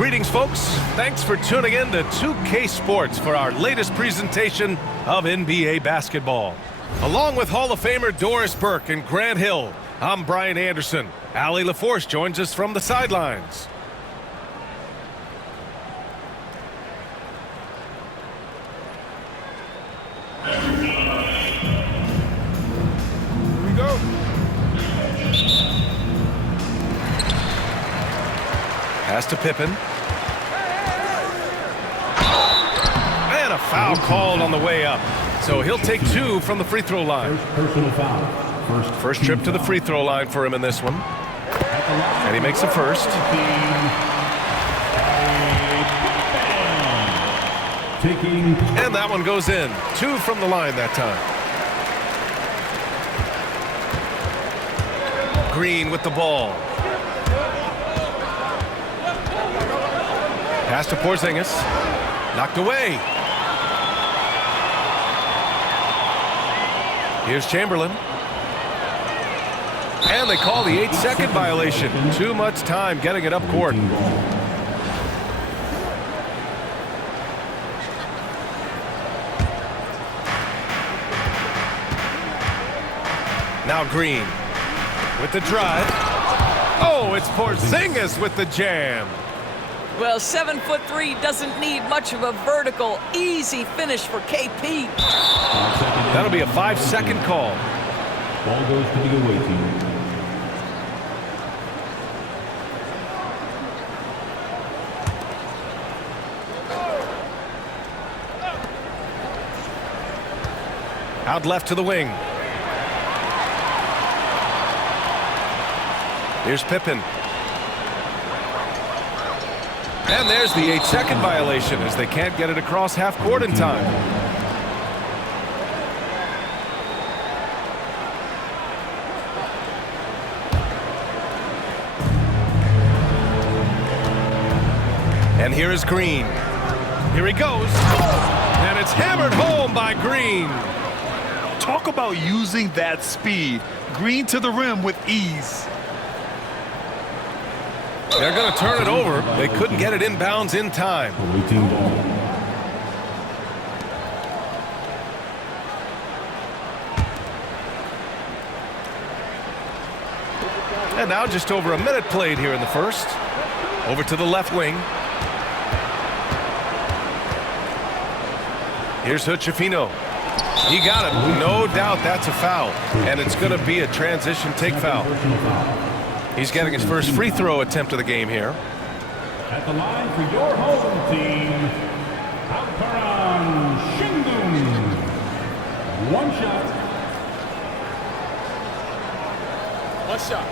Greetings, folks. Thanks for tuning in to 2K Sports for our latest presentation of NBA basketball. Along with Hall of Famer Doris Burke and Grant Hill, I'm Brian Anderson. Allie LaForce joins us from the sidelines. Here we go. Pass to Pippen. And a foul called on the way up. So he'll take two from the free throw line. Personal foul. First trip to the free throw line for him in this one. And he makes a first. And that one goes in. Two from the line that time. Green with the ball. Pass to Porzingis. Knocked away. Here's Chamberlain. And they call the 8-second violation. Too much time getting it up court. Now Green with the drive. Oh, it's Porzingis with the jam. Well, 7'3" doesn't need much of a vertical, easy finish for KP. That'll be a 5-second call. Ball goes to the away team. Out left to the wing. Here's Pippen. And there's the 8-second violation as they can't get it across half court in time. And here is Green. Here he goes. And it's hammered home by Green. Talk about using that speed. Green to the rim with ease. They're going to turn it over. They couldn't get it inbounds in time. Away team ball. And now just over a minute played here in the first. Over to the left wing. Here's Hochefino. He got it. No doubt that's a foul. And it's going to be a transition take foul. He's getting his first free throw attempt of the game here. At the line for your home team, Alperan Şengün. One shot. One shot.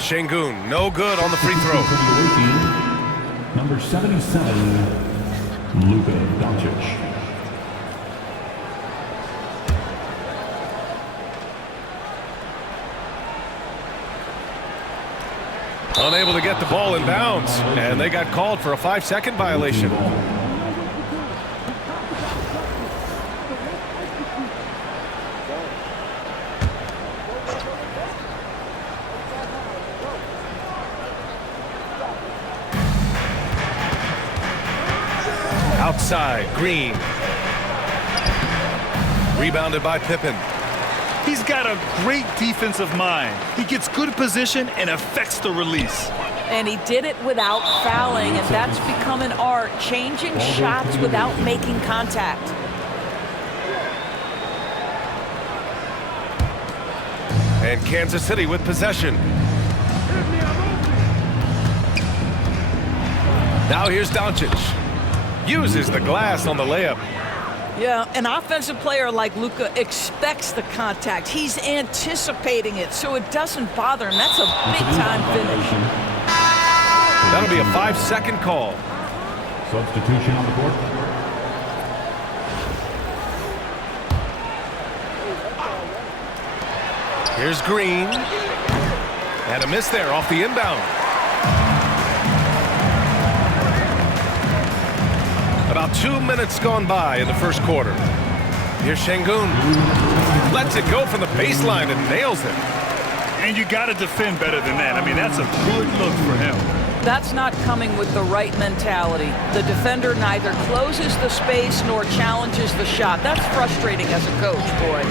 Şengün, no good on the free throw. Number 77, Luka Doncic. Unable to get the ball in bounds, and they got called for a 5-second violation. Outside, Green. Rebounded by Pippen. He's got a great defensive mind. He gets good position and affects the release. And he did it without fouling, and that's become an art, changing shots without making contact. And Kansas City with possession. Now here's Doncic. Uses the glass on the layup. Yeah, an offensive player like Luka expects the contact. He's anticipating it, so it doesn't bother him. That's a big-time finish. That'll be a 5-second call. Substitution on the court. Here's Green. And a miss there off the inbound. About 2 minutes gone by in the first quarter. Here's Şengün. Lets it go from the baseline and nails it. And you got to defend better than that. I mean, that's a good look for him. That's not coming with the right mentality. The defender neither closes the space nor challenges the shot. That's frustrating as a coach, boy.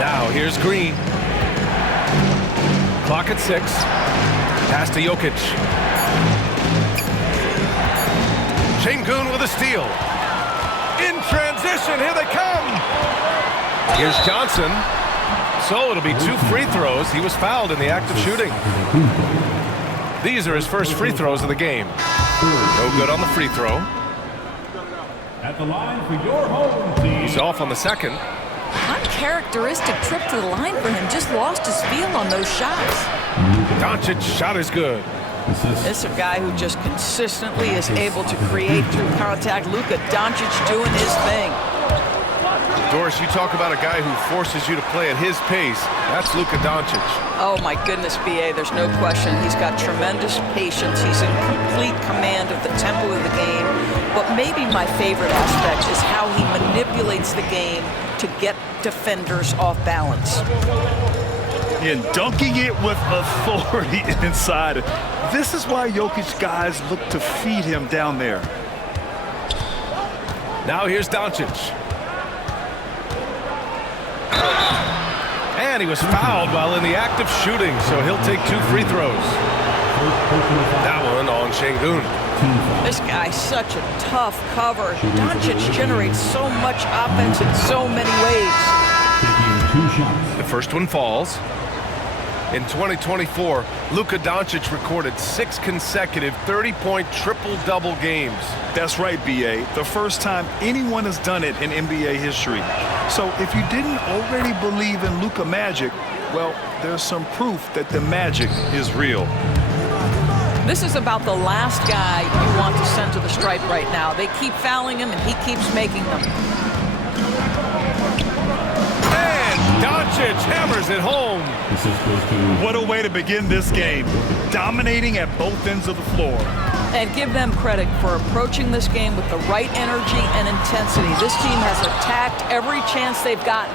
Now here's Green. Clock at 6. Pass to Jokic. Şengün with a steal. In transition, here they come. Here's Johnson. So it'll be 2 free throws. He was fouled in the act of shooting. These are his first free throws of the game. No good on the free throw. At the line for your home team. He's off on the second. Uncharacteristic trip to the line for him. Just lost his feel on those shots. Doncic shot is good. This is a guy who just consistently is able to create through contact. Luka Doncic doing his thing. Doris, you talk about a guy who forces you to play at his pace. That's Luka Doncic. Oh my goodness, BA, there's no question. He's got tremendous patience. He's in complete command of the tempo of the game. But maybe my favorite aspect is how he manipulates the game to get defenders off balance. And dunking it with authority inside. This is why Jokic guys look to feed him down there. Now here's Doncic. And he was fouled while in the act of shooting, so he'll take 2 free throws. That one on Şengün. This guy's such a tough cover. Doncic generates so much offense in so many ways. The first one falls. In 2024, Luka Doncic recorded 6 consecutive 30-point triple-double games. That's right, B.A. The first time anyone has done it in NBA history. So if you didn't already believe in Luka magic, well, there's some proof that the magic is real. This is about the last guy you want to send to the stripe right now. They keep fouling him, and he keeps making them. Doncic hammers it home. What a way to begin this game. Dominating at both ends of the floor. And give them credit for approaching this game with the right energy and intensity. This team has attacked every chance they've gotten.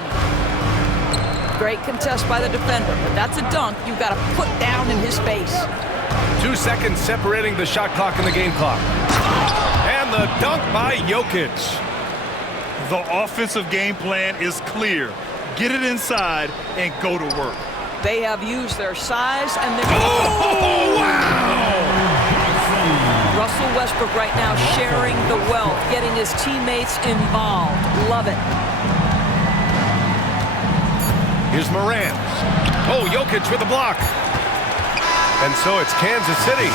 Great contest by the defender, but that's a dunk you've got to put down in his face. 2 seconds separating the shot clock and the game clock. And the dunk by Jokic. The offensive game plan is clear. Get it inside and go to work. They have used their size and their... Oh, wow! Russell Westbrook right now sharing the wealth, getting his teammates involved. Love it. Here's Morant. Oh, Jokic with a block. And so it's Kansas City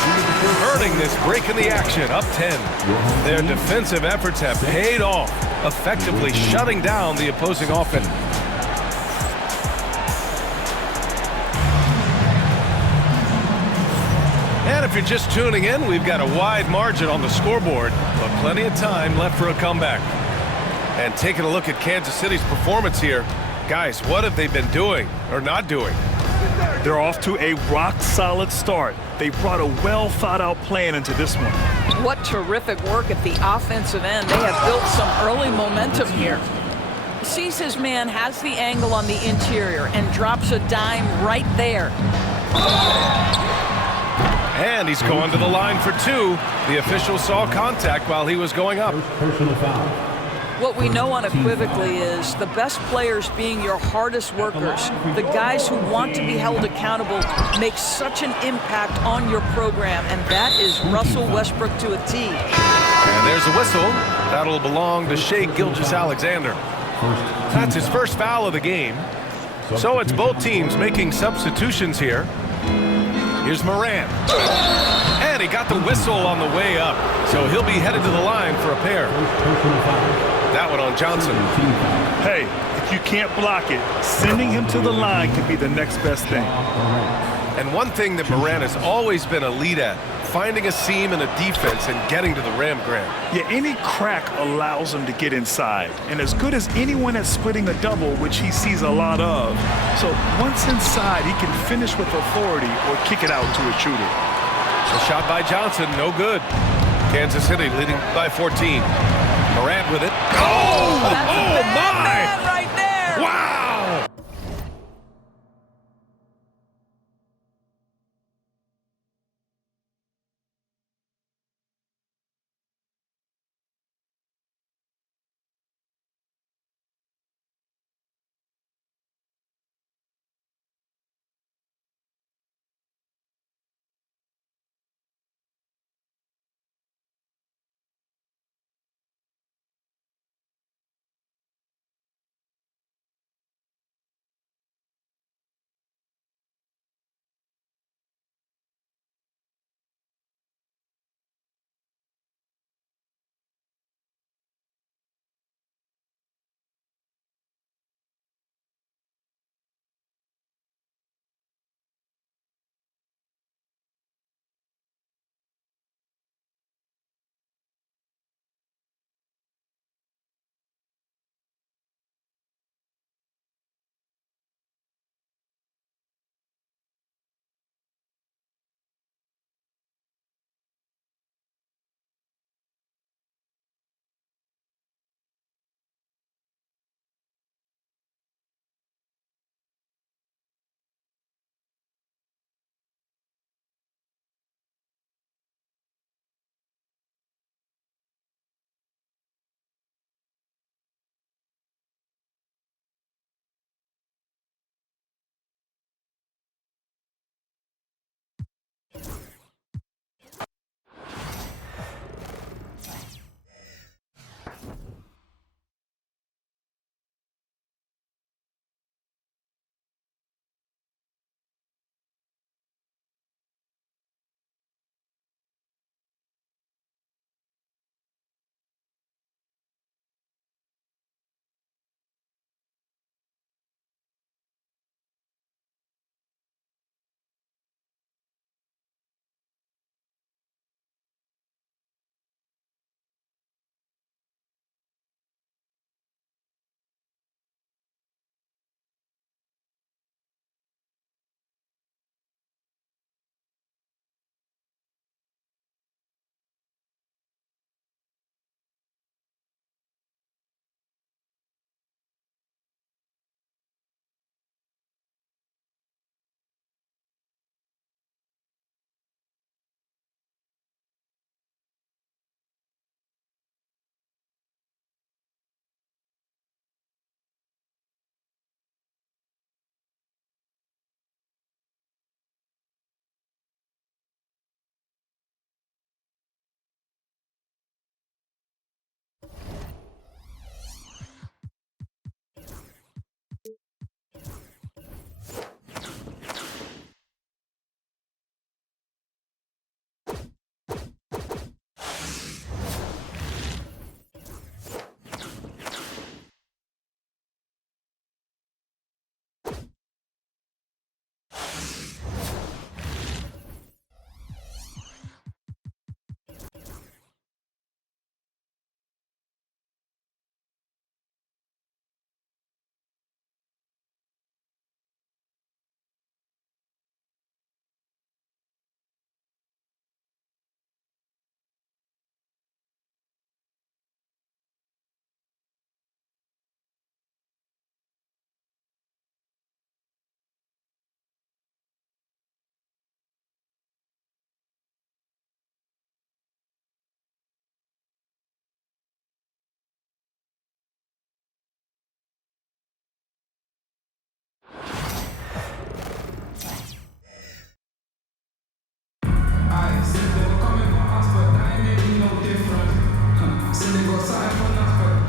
earning this break in the action, up 10. Their defensive efforts have paid off, effectively shutting down the opposing offense. And if you're just tuning in, we've got a wide margin on the scoreboard, but plenty of time left for a comeback. And taking a look at Kansas City's performance here, guys, what have they been doing or not doing? They're off to a rock-solid start. They brought a well-thought-out plan into this one. What terrific work at the offensive end. They have built some early momentum here. Sees his man, has the angle on the interior, and drops a dime right there. And he's going to the line for 2. The official saw contact while he was going up. Personal foul. What we know unequivocally is the best players being your hardest workers, the guys who want to be held accountable, make such an impact on your program, and that is Russell Westbrook to a T. And there's a whistle. That'll belong to Shai Gilgeous-Alexander. That's his first foul of the game. So it's both teams making substitutions here. Here's Morant. And he got the whistle on the way up. So he'll be headed to the line for a pair. That one on Johnson. Hey, if you can't block it, sending him to the line could be the next best thing. And one thing that Morant has always been elite at, finding a seam in a defense and getting to the rim, Grant. Yeah, any crack allows him to get inside. And as good as anyone at splitting a double, which he sees a lot of. So once inside, he can finish with authority or kick it out to a shooter. The shot by Johnson, no good. Kansas City leading by 14. Morant with it. Oh, my! Man right there. Wow!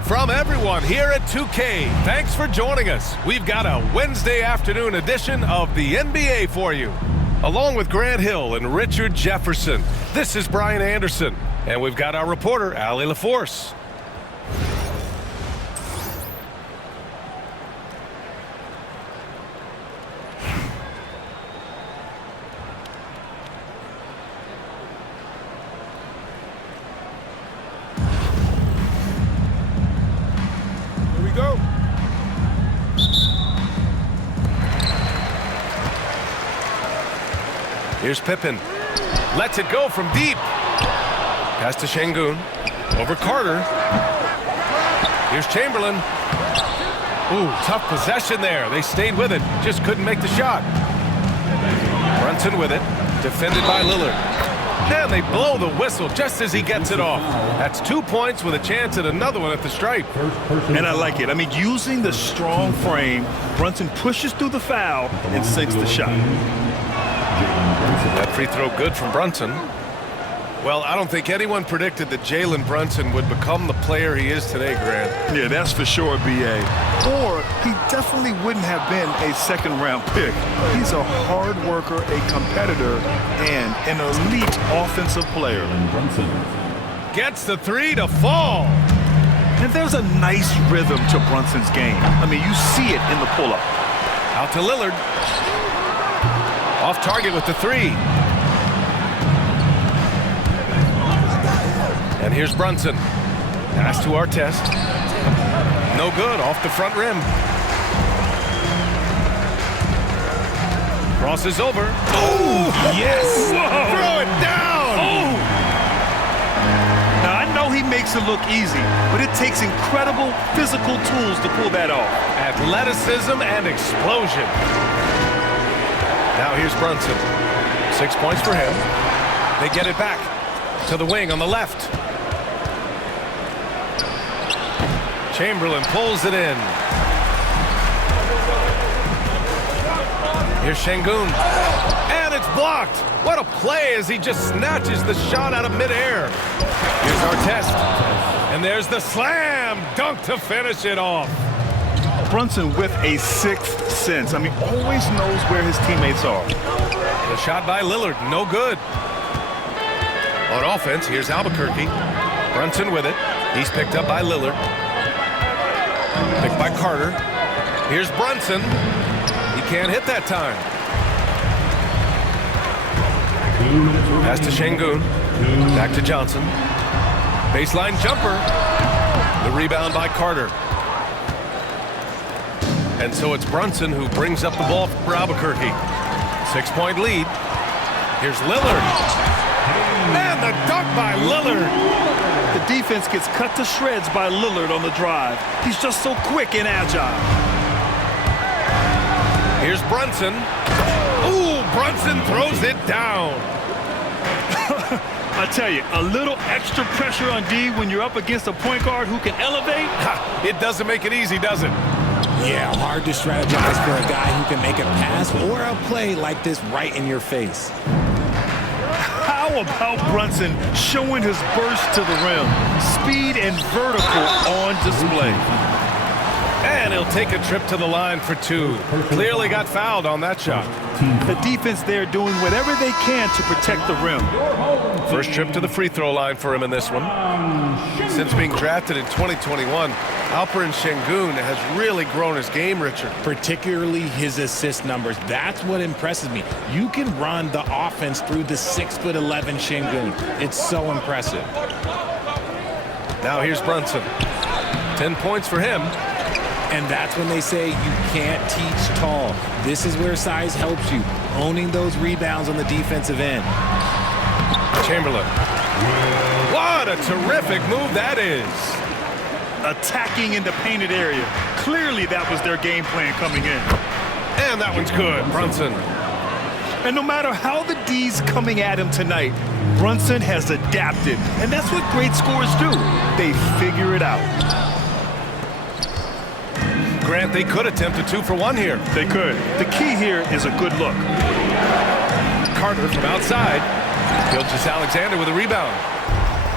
From everyone here at 2K, thanks for joining us. We've got a Wednesday afternoon edition of the NBA for you. Along with Grant Hill and Richard Jefferson, this is Brian Anderson. And we've got our reporter, Allie LaForce. Here's Pippen. Lets it go from deep. Pass to Şengün. Over Carter. Here's Chamberlain. Ooh, tough possession there. They stayed with it. Just couldn't make the shot. Brunson with it. Defended by Lillard. And they blow the whistle just as he gets it off. That's 2 points with a chance at another one at the stripe. And I like it. I mean, using the strong frame, Brunson pushes through the foul and sinks the shot. That free throw good from Brunson. Well, I don't think anyone predicted that Jalen Brunson would become the player he is today, Grant. Yeah, that's for sure, B.A. Or he definitely wouldn't have been a second-round pick. He's a hard worker, a competitor, and an elite offensive player. Gets the three to fall. And there's a nice rhythm to Brunson's game. I mean, you see it in the pull-up. Out to Lillard. Off target with the three. And here's Brunson. Pass to Artest. No good, off the front rim. Crosses over. Oh, yes! Whoa. Throw it down! Oh. Now, I know he makes it look easy, but it takes incredible physical tools to pull that off. Athleticism and explosion. Now here's Brunson. 6 points for him. They get it back to the wing on the left. Chamberlain pulls it in. Here's Şengün. And it's blocked. What a play as he just snatches the shot out of midair. Here's Artest. And there's the slam dunk to finish it off. Brunson with a sixth sense. I mean, always knows where his teammates are. The shot by Lillard, no good. On offense, here's Albuquerque. Brunson with it. He's picked up by Lillard. Picked by Carter. Here's Brunson. He can't hit that time. Pass to Şengün. Back to Johnson. Baseline jumper. The rebound by Carter. And so it's Brunson who brings up the ball for Albuquerque. 6-point lead. Here's Lillard. And the dunk by Lillard. The defense gets cut to shreds by Lillard on the drive. He's just so quick and agile. Here's Brunson. Ooh, Brunson throws it down. I tell you, a little extra pressure on D when you're up against a point guard who can elevate. It doesn't make it easy, does it? Yeah, hard to strategize for a guy who can make a pass or a play like this right in your face. How about Brunson showing his burst to the rim? Speed and vertical on display. And he'll take a trip to the line for two. Clearly got fouled on that shot. The defense there doing whatever they can to protect the rim. First trip to the free throw line for him in this one. Since being drafted in 2021, Alperen Şengün has really grown his game, Richard. Particularly his assist numbers. That's what impresses me. You can run the offense through the 6'11" Şengün. It's so impressive. Now here's Brunson. 10 points for him. And that's when they say you can't teach tall. This is where size helps you. Owning those rebounds on the defensive end. Chamberlain. What a terrific move that is. Attacking in the painted area. Clearly that was their game plan coming in. And that one's good, Brunson. And no matter how the D's coming at him tonight, Brunson has adapted. And that's what great scorers do. They figure it out. Grant, they could attempt a 2 for 1 here. They could. The key here is a good look. Carter from outside. Gilgeous-Alexander with a rebound.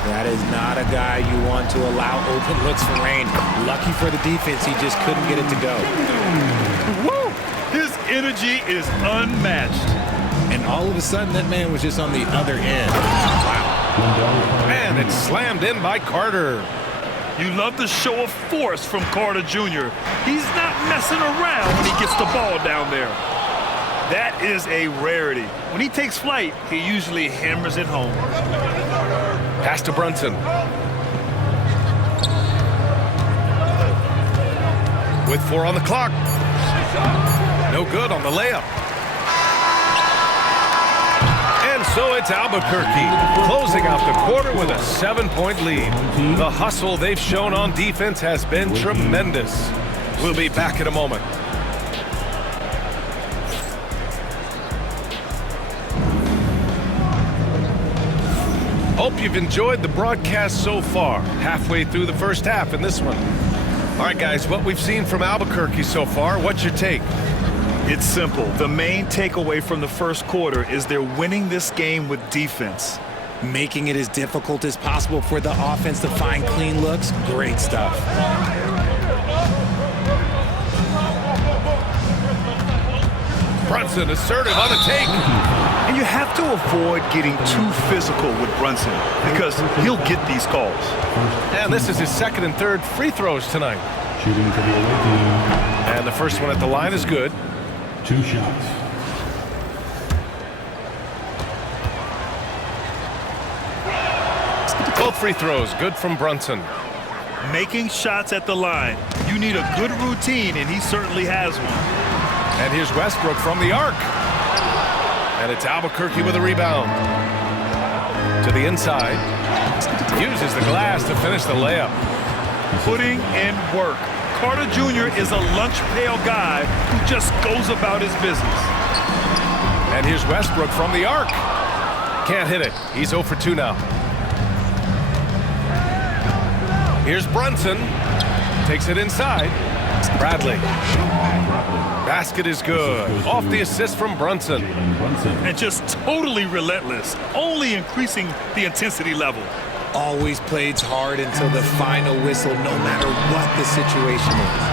That is not a guy you want to allow open looks for rain. Lucky for the defense, he just couldn't get it to go. Woo! His energy is unmatched. And all of a sudden, that man was just on the other end. Wow. And it's slammed in by Carter. You love the show of force from Carter Jr. He's not messing around when he gets the ball down there. That is a rarity. When he takes flight, he usually hammers it home. Pass to Brunson. With 4 on the clock. No good on the layup. So it's Albuquerque closing out the quarter with a 7-point lead. The hustle they've shown on defense has been tremendous. We'll be back in a moment. Hope you've enjoyed the broadcast so far. Halfway through the first half in this one. All right, guys, what we've seen from Albuquerque so far, what's your take? It's simple. The main takeaway from the first quarter is they're winning this game with defense. Making it as difficult as possible for the offense to find clean looks. Great stuff. Brunson assertive on the take. And you have to avoid getting too physical with Brunson because he'll get these calls. And this is his second and third free throws tonight. Shooting for the away team. And the first one at the line is good. 2 shots. Both free throws good from Brunson. Making shots at the line. You need a good routine, and he certainly has one. And here's Westbrook from the arc. And it's Albuquerque with a rebound. To the inside. Uses the glass to finish the layup. Putting in work. Carter Jr. is a lunch pail guy who just goes about his business. And here's Westbrook from the arc. Can't hit it. He's 0 for 2 now. Here's Brunson. Takes it inside. Bradley. Basket is good. Off the assist from Brunson. And just totally relentless. Only increasing the intensity level. Always plays hard until the final whistle, no matter what the situation is.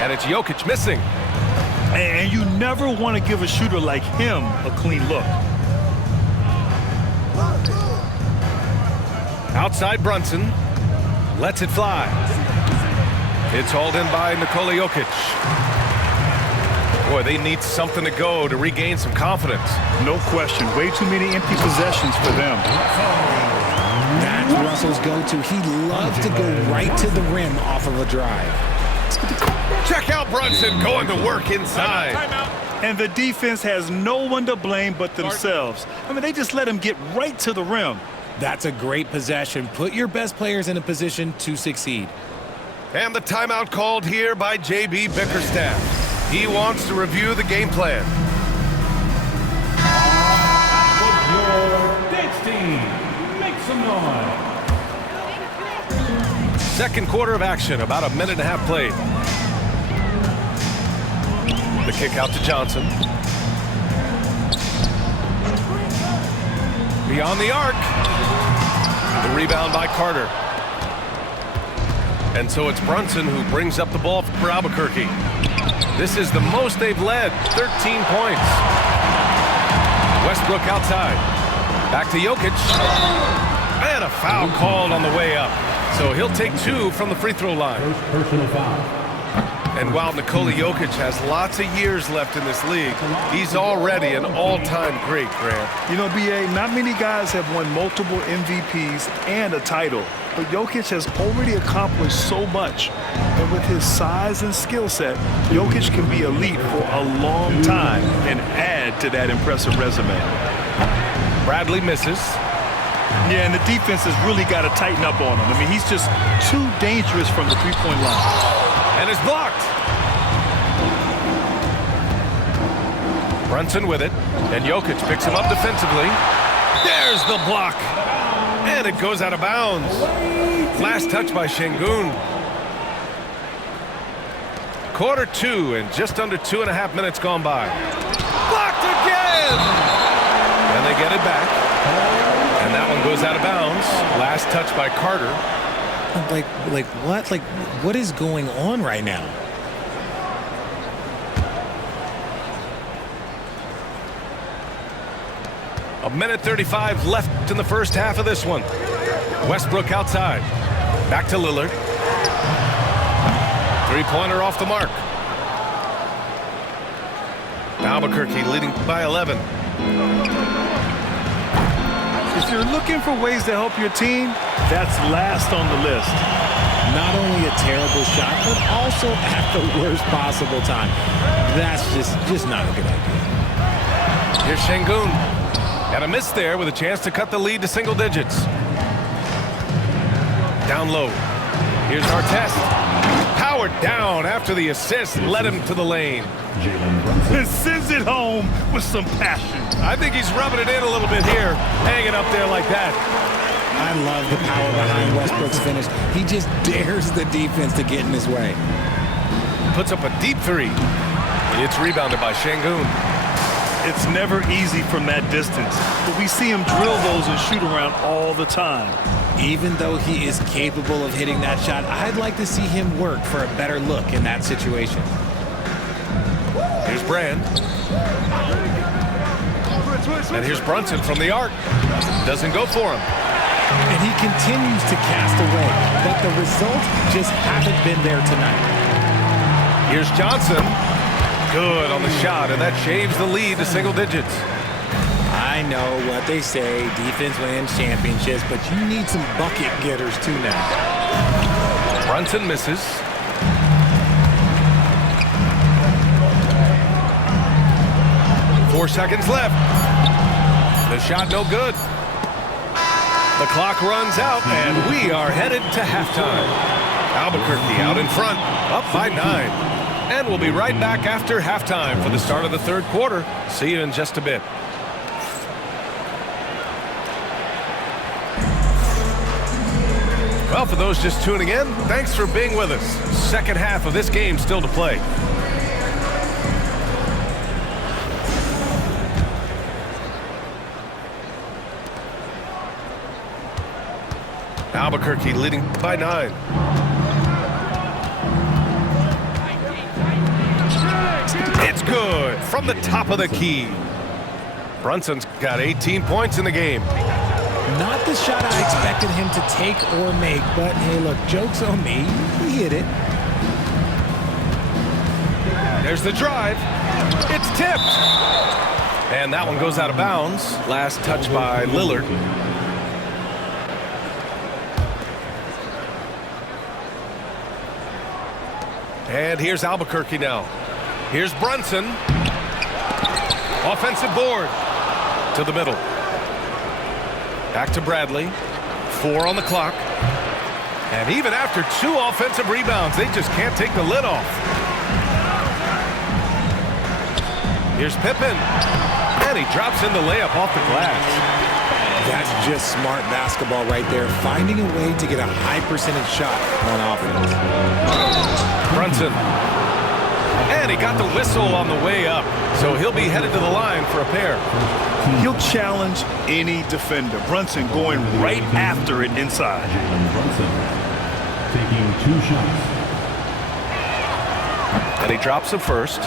And it's Jokic missing. And you never want to give a shooter like him a clean look. Outside Brunson. Lets it fly. It's hauled in by Nikola Jokic. Boy, they need something to go to regain some confidence. No question. Way too many empty possessions for them. That's Russell's go-to. He loves to go right to the rim off of a drive. Check out Brunson going to work inside. And the defense has no one to blame but themselves. I mean, they just let him get right to the rim. That's a great possession. Put your best players in a position to succeed. And the timeout called here by J.B. Bickerstaff. He wants to review the game plan. Your dance team, make some noise. Second quarter of action, about a minute and a half played. The kick out to Johnson. Beyond the arc. The rebound by Carter. And so it's Brunson who brings up the ball for Albuquerque. This is the most they've led, 13 points. Westbrook outside. Back to Jokic. And a foul called on the way up. So he'll take 2 from the free throw line. First personal foul. And while Nikola Jokic has lots of years left in this league, he's already an all-time great, Grant. You know, B.A., not many guys have won multiple MVPs and a title. But Jokic has already accomplished so much. And with his size and skill set, Jokic can be elite for a long time and add to that impressive resume. Bradley misses. Yeah, and the defense has really got to tighten up on him. I mean, he's just too dangerous from the three-point line. And is blocked. Brunson with it. And Jokic picks him up defensively. There's the block. And it goes out of bounds. Last touch by Şengün. Quarter 2 and just under 2.5 minutes gone by. Blocked again! And they get it back. And that one goes out of bounds. Last touch by Carter. Like what? Like, what is going on right now? A minute 35 left in the first half of this one. Westbrook outside. Back to Lillard. Three-pointer off the mark. Albuquerque leading by 11. If you're looking for ways to help your team, that's last on the list. Not only a terrible shot, but also at the worst possible time. That's just not a good idea. Here's Şengün. And a miss there with a chance to cut the lead to single digits. Down low. Here's Artest. Powered down after the assist led him to the lane. And sends it home with some passion. I think he's rubbing it in a little bit here, hanging up there like that. I love the power behind Westbrook's finish. He just dares the defense to get in his way. Puts up a deep three. It's rebounded by Şengün. It's never easy from that distance, but we see him drill those and shoot around all the time. Even though he is capable of hitting that shot, I'd like to see him work for a better look in that situation. Here's Brand. And here's Brunson from the arc. Doesn't go for him. And he continues to cast away, but the results just haven't been there tonight. Here's Johnson. Good on the shot, and that shaves the lead to single digits. I know what they say, defense wins championships, but you need some bucket getters too now. Brunson misses. Four seconds left. The shot no good. The clock runs out, and we are headed to halftime. Albuquerque out in front, up by 9. And we'll be right back after halftime for the start of the third quarter. See you in just a bit. Well, for those just tuning in, thanks for being with us. Second half of this game still to play. Albuquerque leading by 9. It's good from the top of the key. Brunson's got 18 points in the game. Not the shot I expected him to take or make, but hey, look, joke's on me. He hit it. There's the drive. It's tipped. And that one goes out of bounds. Last touch by Lillard. And here's Albuquerque now. Here's Brunson. Offensive board. To the middle. Back to Bradley. 4 on the clock. And even after 2 offensive rebounds, they just can't take the lid off. Here's Pippen. And he drops in the layup off the glass. That's just smart basketball right there, finding a way to get a high percentage shot on offense. Brunson. And he got the whistle on the way up, so he'll be headed to the line for a pair. He'll challenge any defender. Brunson going right after it inside. Brunson taking 2 shots. And he drops the first.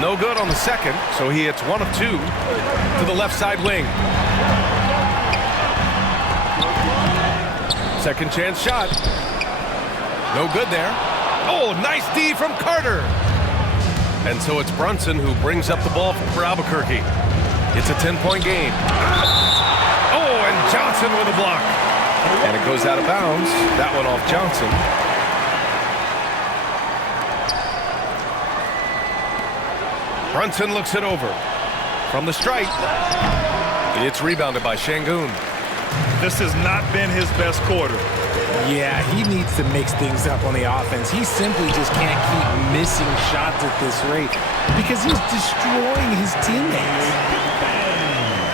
No good on the second, so he hits 1 of 2 to the left side wing. Second chance shot. No good there. Oh, nice D from Carter. And so it's Brunson who brings up the ball for Albuquerque. It's a 10-point game. Oh, and Johnson with a block. And it goes out of bounds. That one off Johnson. Brunson looks it over. From the stripe. It's rebounded by Şengün. This has not been his best quarter. Yeah, he needs to mix things up on the offense. He simply just can't keep missing shots at this rate because he's destroying his teammates.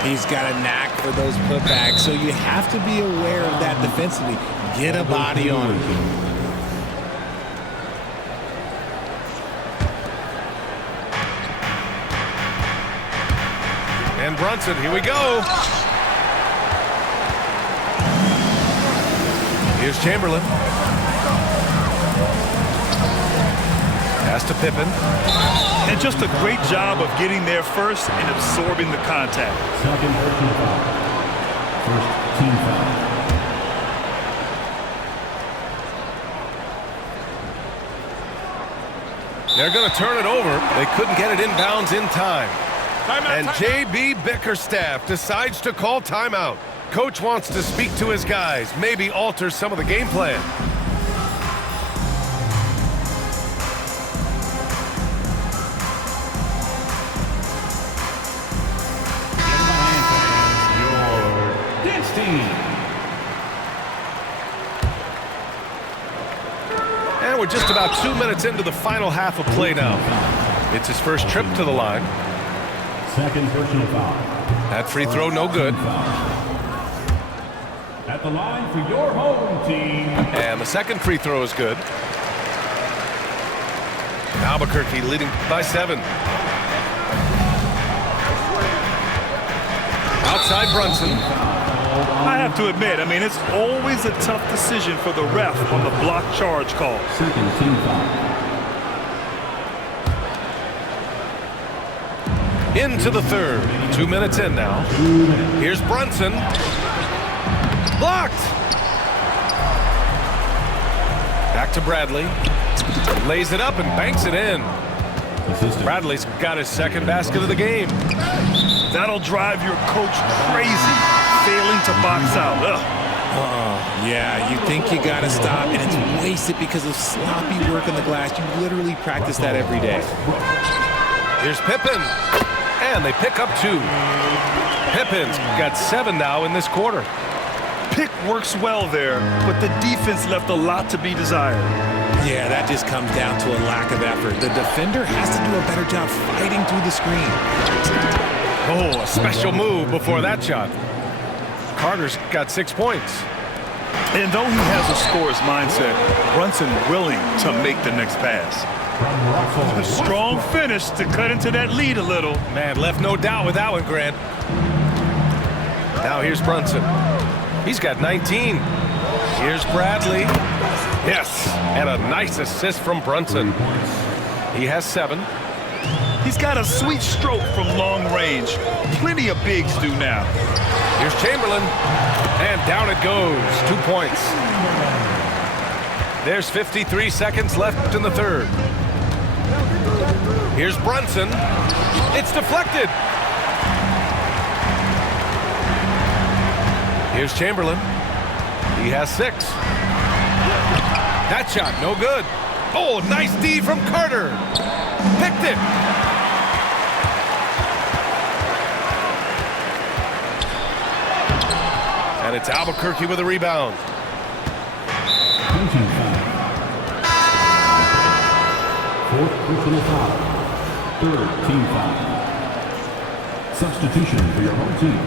He's got a knack for those putbacks, so you have to be aware of that defensively. Get a body on him. And Brunson, here we go. Here's Chamberlain. Pass to Pippen. And just a great job of getting there first and absorbing the contact. Second personal foul. First team foul. They're going to turn it over. They couldn't get it inbounds in time. And J.B. Bickerstaff decides to call timeout. Coach wants to speak to his guys, maybe alter some of the game plan. we're just about 2 minutes into the final half of play now. It's his first trip to the line. Second personal foul. That free throw, no good. At the line for your home team. And the second free throw is good. Albuquerque leading by 7. Outside Brunson. I have to admit, I mean, it's always a tough decision for the ref on the block charge call. Second team foul. Into the third. 2 minutes in now. Here's Brunson. Blocked. Back to Bradley. Lays it up and banks it in. Bradley's got his second basket of the game. That'll drive your coach crazy, failing to box out. Yeah, you think you got to stop, and it's wasted because of sloppy work on the glass. You literally practice that every day. Here's Pippen. And they pick up 2. Pippen's got 7 now in this quarter. Pick works well there, but the defense left a lot to be desired. Yeah, that just comes down to a lack of effort. The defender has to do a better job fighting through the screen. Oh, a special move before that shot. Carter's got 6 points. And though he has a scorer's mindset, Brunson willing to make the next pass. A strong finish to cut into that lead a little. Man, left no doubt with that one, Grant. Now here's Brunson. He's got 19. Here's Bradley. Yes, and a nice assist from Brunson. He has 7. He's got a sweet stroke from long range. Plenty of bigs do now. Here's Chamberlain, and down it goes. 2 points. There's 53 seconds left in the third. Here's Brunson. It's deflected. Here's Chamberlain. He has 6. That shot, no good. Oh, nice D from Carter. Picked it. And it's Albuquerque with a rebound. Team foul. Fourth personal foul. Third team foul. Substitution for your home team.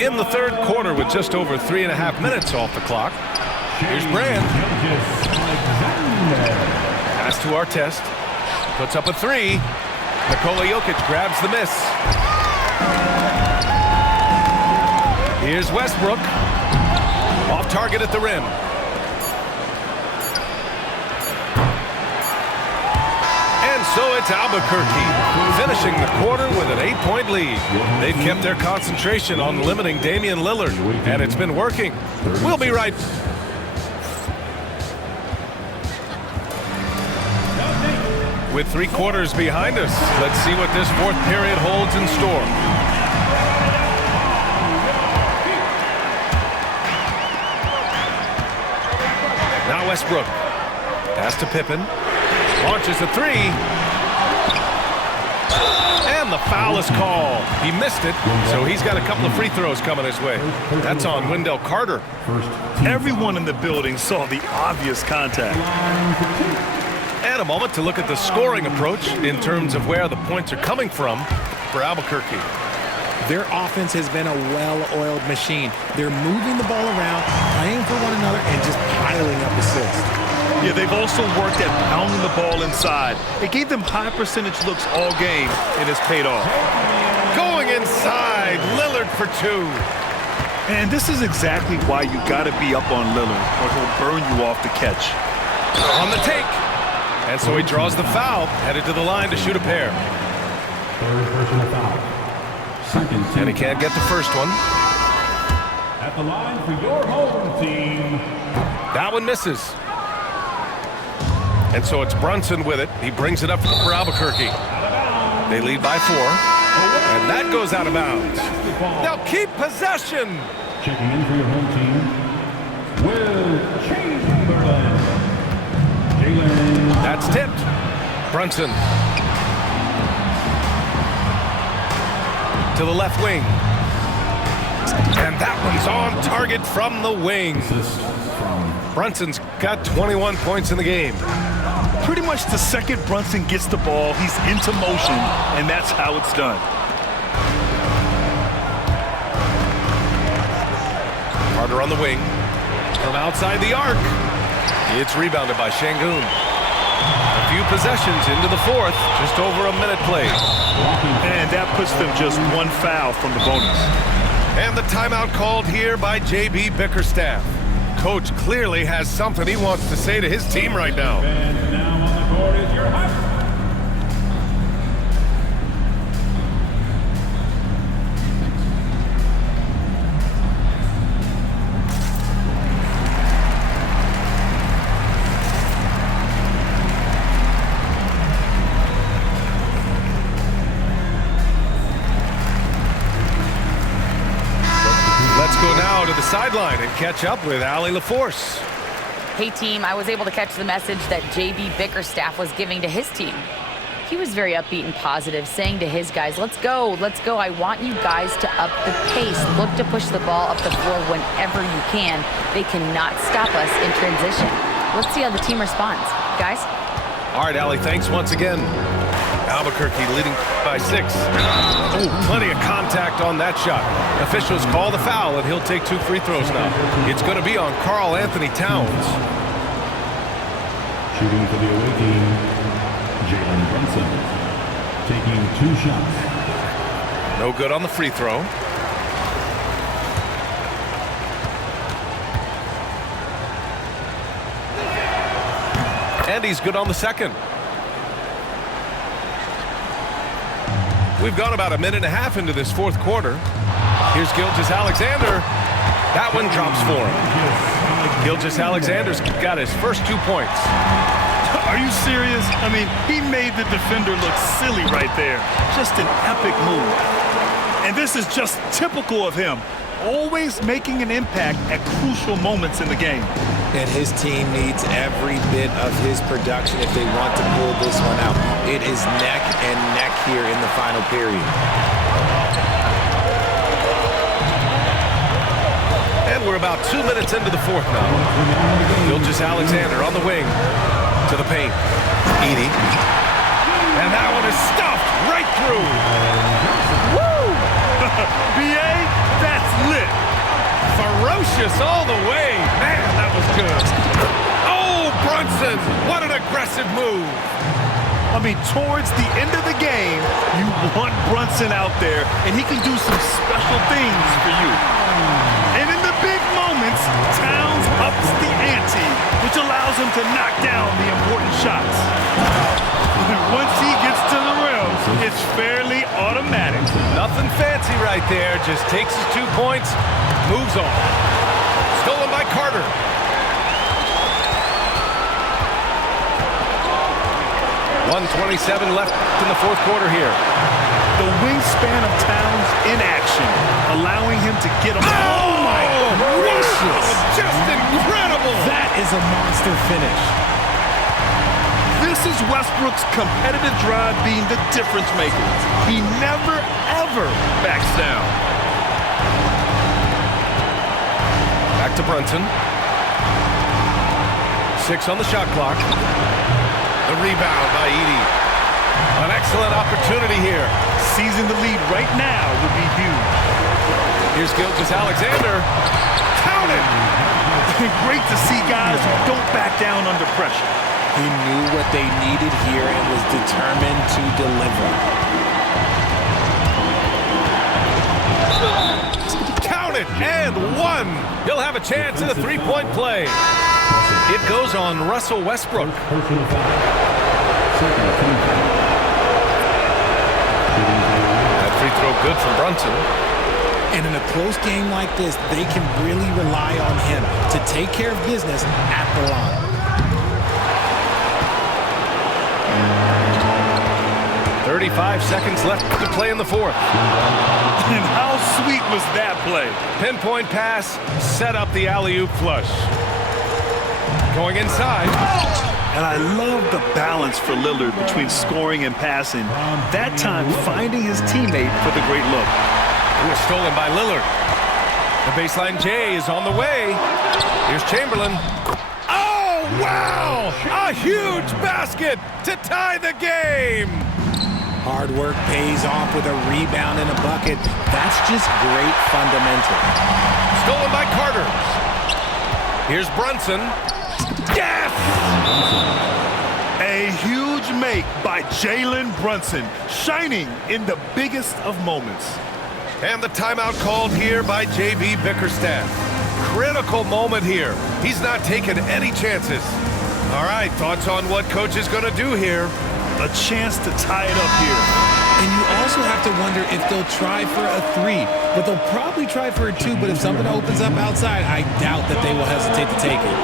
In the third quarter with just over 3.5 minutes off the clock. Here's Brand. Pass to Artest. Puts up a 3. Nikola Jokic grabs the miss. Here's Westbrook. Off target at the rim. And so it's Albuquerque finishing the quarter with an 8-point lead. They've kept their concentration on limiting Damian Lillard, and it's been working. We'll be right back. With 3 quarters behind us, let's see what this fourth period holds in store. Now Westbrook. Pass to Pippen. Launches a 3. And the foul is called. He missed it, so he's got a couple of free throws coming his way. That's on Wendell Carter. Everyone in the building saw the obvious contact. And a moment to look at the scoring approach in terms of where the points are coming from for Albuquerque. Their offense has been a well-oiled machine. They're moving the ball around, playing for one another, and just piling up assists. Yeah, they've also worked at pounding the ball inside. It gave them high percentage looks all game, and it's paid off. Going inside, Lillard for 2. And this is exactly why you got to be up on Lillard, or he'll burn you off the catch. On the take. And so he draws the foul, headed to the line to shoot a pair. Third personal foul. Second team. And he can't get the first one. At the line for your home team. That one misses. And so it's Brunson with it. He brings it up for Albuquerque. They lead by 4. And that goes out of bounds. They'll keep possession. Checking in for your home team, Will Chamberlain. Jalen. That's tipped. Brunson. To the left wing. And that one's on target from the wing. Assist from Brunson's got 21 points in the game. Pretty much the second Brunson gets the ball, he's into motion, and that's how it's done. Carter on the wing. From outside the arc. It's rebounded by Şengün. A few possessions into the fourth. Just over a minute played. And that puts them just one foul from the bonus. And the timeout called here by J.B. Bickerstaff. Coach clearly has something he wants to say to his team right now. And now on the court is your hot. Let's go now to the sideline and catch up with Allie LaForce. Hey team, I was able to catch the message that JB Bickerstaff was giving to his team. He was very upbeat and positive, saying to his guys, let's go. I want you guys to up the pace. Look to push the ball up the floor whenever you can. They cannot stop us in transition. Let's see how the team responds. Guys? All right, Allie, thanks once again. Albuquerque leading by 6. Oh, plenty of contact on that shot. Officials call the foul, and he'll take 2 free throws now. It's going to be on Karl Anthony Towns. Shooting for the away team, Jalen Brunson. Taking 2 shots. No good on the free throw. And he's good on the second. We've gone about a minute and a half into this fourth quarter. Here's Gilgeous-Alexander. That one drops for him. Gilgeous-Alexander's got his first 2 points. Are you serious? I mean, he made the defender look silly right there. Just an epic move. And this is just typical of him. Always making an impact at crucial moments in the game. And his team needs every bit of his production if they want to pull this one out. It is neck and neck here in the final period. And we're about 2 minutes into the fourth now. Gilgeous-Alexander on the wing to the paint. Edey. And that one is stuffed right through. Woo! B.A., that's lit. Ferocious all the way. Man, that was good. Oh, Brunson. What an aggressive move. I mean, towards the end of the game, you want Brunson out there, and he can do some special things for you. And in the big moments, Towns ups the ante, which allows him to knock down the important shots. And once he gets to the rim, it's fairly automatic. Nothing fancy right there. Just takes his 2 points, moves on. Stolen by Carter. .127 left in the fourth quarter here. The wingspan of Towns in action, allowing him to get him. Oh my gracious! Just incredible! That is a monster finish. This is Westbrook's competitive drive being the difference maker. He never, ever backs down. Back to Brunson. 6 on the shot clock. The rebound by Edey. An excellent opportunity here. Seizing the lead right now would be huge. Here's Gilgeous-Alexander. Count it! Great to see guys who don't back down under pressure. He knew what they needed here and was determined to deliver. Count it! And 1! He'll have a chance at a 3-point play. It goes on Russell Westbrook. Personal foul. Second team foul. That free throw good from Brunson. And in a close game like this, they can really rely on him to take care of business at the line. 35 seconds left to play in the fourth. And how sweet was that play? Pinpoint pass, set up the alley-oop flush. Going inside. And I love the balance for Lillard between scoring and passing. That time, finding his teammate for the great look. It was stolen by Lillard. The baseline J is on the way. Here's Chamberlain. wow! A huge basket to tie the game! Hard work pays off with a rebound and a bucket. That's just great fundamental. Stolen by Carter. Here's Brunson. Yes! A huge make by Jalen Brunson, shining in the biggest of moments. And the timeout called here by J.B. Bickerstaff. Critical moment here. He's not taking any chances. All right, thoughts on what coach is going to do here? A chance to tie it up here. And you also have to wonder if they'll try for a 3. But they'll probably try for a 2. But if something opens up outside, I doubt that they will hesitate to take it.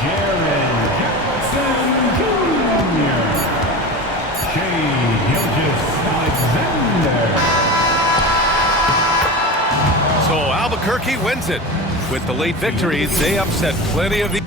Jared Jackson Jr. Shea Gilgeous-Alexander. So Albuquerque wins it. With the late victory, they upset plenty of the...